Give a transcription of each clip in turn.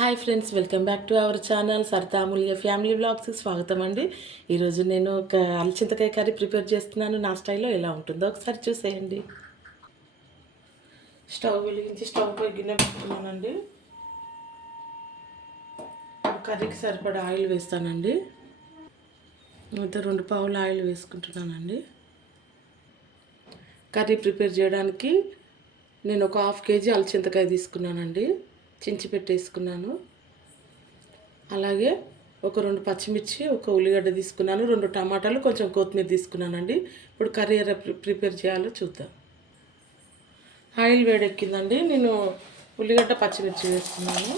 Hi friends welcome back to our channel సరదాములుగా family బ్లాగ్స్కి స్వాగతం అండి. ఈరోజు నేను ఒక అలచింతకాయ కర్రీ ప్రిపేర్ చేస్తున్నాను. నా స్టైల్లో ఎలా ఉంటుందో ఒకసారి చూసేయండి. స్టవ్ వెలిగించి స్టవ్ పై గిన్నె పెట్టుకున్నానండి. కర్రీకి సరిపడా ఆయిల్ వేస్తానండి. అయితే రెండు పావుల ఆయిల్ వేసుకుంటున్నానండి. కర్రీ ప్రిపేర్ చేయడానికి నేను ఒక హాఫ్ కేజీ అలచింతకాయ తీసుకున్నానండి. చించి పెట్టేసుకున్నాను. అలాగే ఒక రెండు పచ్చిమిర్చి ఒక ఉల్లిగడ్డ తీసుకున్నాను రెండు టమాటాలు కొంచెం కొత్తిమీర తీసుకున్నానండి. ఇప్పుడు కర్రీ ఎలా ప్రిపేర్ చేయాలో చూద్దాం. ఆయిల్ వేడెక్కిందండి. నేను ఉల్లిగడ్డ పచ్చిమిర్చి వేసుకున్నాను.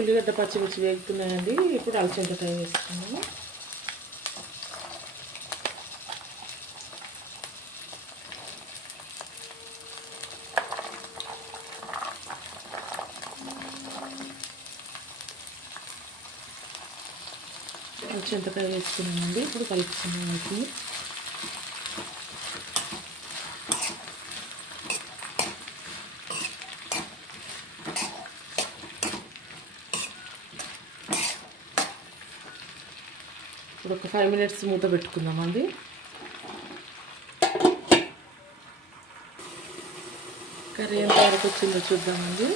ఉల్లిగడ్డ పచ్చిమిర్చి వేగుతున్నాయండి. ఇప్పుడు అలచింతకాయ వేసుకున్నాము అలచింతకాయ వేసుకున్నామండి. ఇప్పుడు కలుపుకున్నాం వాటిని. ఇప్పుడు ఒక ఫైవ్ మినిట్స్ మూత పెట్టుకుందామండి కర్రీ ఎంత వరకు వచ్చిందో చూద్దామండి.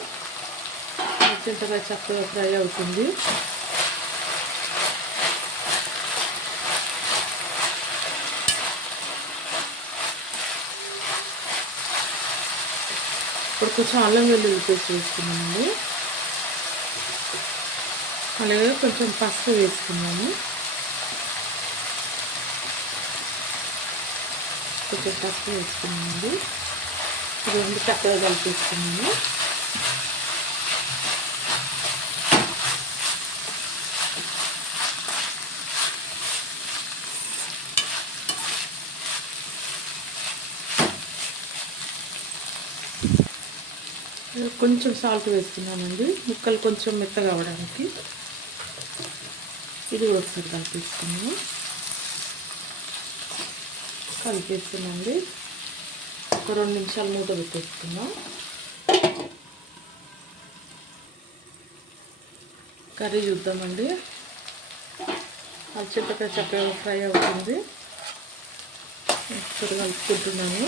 చింతగా చక్కగా ఫ్రై అవుతుంది. ఇప్పుడు కొంచెం అల్లం వెల్లుల్లి పేస్ట్ వేసుకున్నామండి అలాగే కొంచెం పసుపు వేసుకున్నాము కొంచెం పసుపు వేసుకున్నామండి ఇది రెండు చక్కగా కలిపేసుకున్నాము కొంచెం సాల్ట్ వేస్తున్నామండి ముక్కలు కొంచెం మెత్తగా అవడానికి ఇది కూడా ఒకసారి కలిపేసుకున్నాము కలిపేస్తున్నాండి ఒక రెండు నిమిషాలు మూత పెట్టేసుకున్నాం కర్రీ చూద్దామండి. అలచెట్టకాయ చక్కగా ఫ్రై అవుతుంది. ఇప్పుడు కలుపుకుంటున్నాను.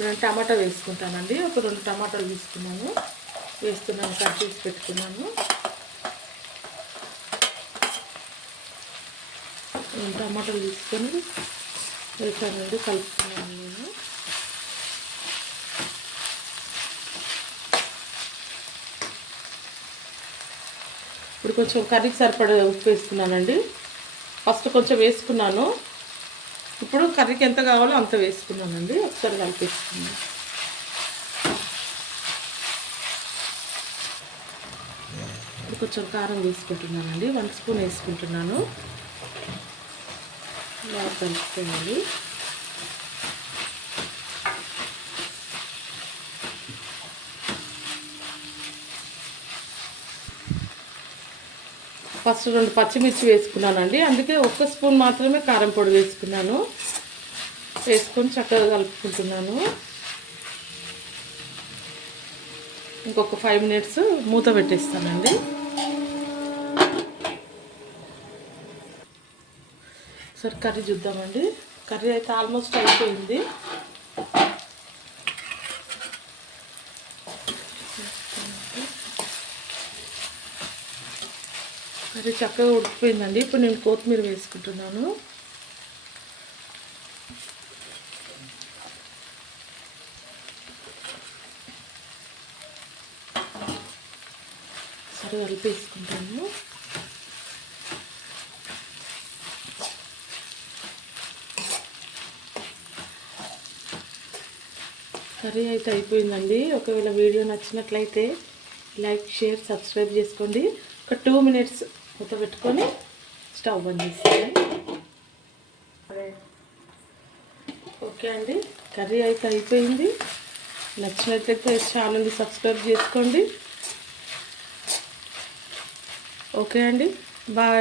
నేను టమాటా వేసుకుంటానండి. ఒక రెండు టమాటాలు తీసుకున్నాను. వేస్తున్నాను కట్ చేసి పెట్టుకున్నాను. నేను టమాటాలు తీసుకొని వేసానండి కలుపుకున్నాను నేను. ఇప్పుడు కొంచెం కర్రీకి సరిపడా ఉప్పు వేసుకున్నానండి. ఫస్ట్ కొంచెం వేసుకున్నాను. ఇప్పుడు కర్రీకి ఎంత కావాలో అంత వేసుకున్నానండి. ఒకసారి కలిపేసుకున్నాను. ఇప్పుడు కొంచెం కారం వేసుకుంటున్నానండి. వన్ స్పూన్ వేసుకుంటున్నాను. బాగా కలుపుకోవాలి. ఫస్ట్ రెండు పచ్చిమిర్చి వేసుకున్నానండి. అందుకే ఒక్క స్పూన్ మాత్రమే కారం పొడి వేసుకున్నాను. వేసుకొని చక్కగా కలుపుకుంటున్నాను. ఇంకొక ఫైవ్ మినిట్స్ మూత పెట్టేస్తానండి. సరే కర్రీ చూద్దామండి. కర్రీ అయితే ఆల్మోస్ట్ అయిపోయింది. కర్రీ చక్కగా ఉడికిపోయిందండి. ఇప్పుడు నేను కొత్తిమీర వేసుకుంటున్నాను. సరే కలిపేసుకుంటాను. కర్రీ అయితే అయిపోయిందండి. ఒకవేళ వీడియో నచ్చినట్లయితే లైక్ షేర్ సబ్స్క్రైబ్ చేసుకోండి. ఒక టూ మినిట్స్ మూత పెట్టుకొని స్టవ్ బంద్ చేసేయాలి ఓకే అండి. కర్రీ అయితే అయిపోయింది. నచ్చినట్లయితే ఛానల్ని సబ్స్క్రైబ్ చేసుకోండి. ఓకే అండి. బాయ్.